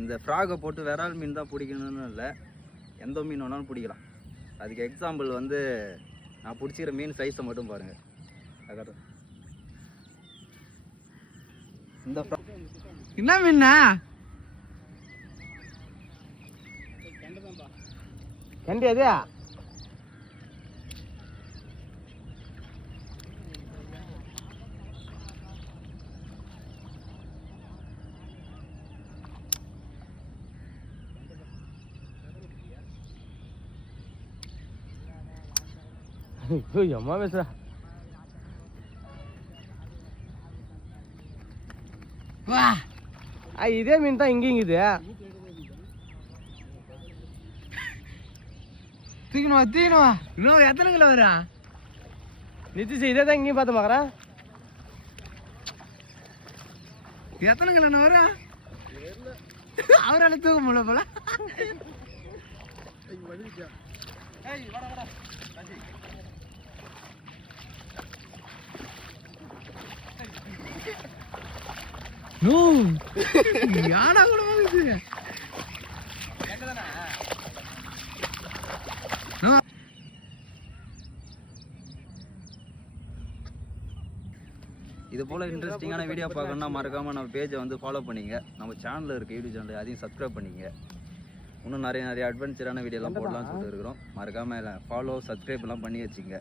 இந்த ஃப்ராகை போட்டு விரால் மீன் தான் பிடிக்கணும்னு இல்லை, எந்த மீன் வேணாலும் பிடிக்கலாம். அதுக்கு எக்ஸாம்பிள் வந்து நான் பிடிச்சிக்கிற மீன் சைஸை மட்டும் பாருங்கள். இந்த என்ன மீனா? கண்டி அது அம்மா பேசுறா. இதே மீன் தான் இங்கிங்குது. தீக்கணுமா தீக்கணுமா? இன்னும் எத்தனை கிலோ வரா? நிதிஷ் இதே தான் இங்கேயும் பார்த்து பார்க்குறேன். எத்தனை கிலோ வரா? அவரால் தூக்க முடியல போல. யாடா கூட வாங்குது. இது போல் இன்ட்ரெஸ்டிங்கான வீடியோ பார்க்கணுன்னா மறக்காமல் நம்ம பேஜை வந்து ஃபாலோ பண்ணிங்க. நம்ம சேனலில் இருக்க யூடியூப் சேனல் அதையும் சப்ஸ்கிரைப் பண்ணிங்க. இன்னும் நிறைய அட்வென்ச்சரான வீடியோலாம் போடலாம்னு சொல்லிட்டு இருக்கிறோம். மறக்காமல் ஃபாலோ சப்ஸ்கிரைப்லாம் பண்ணி வச்சுங்க.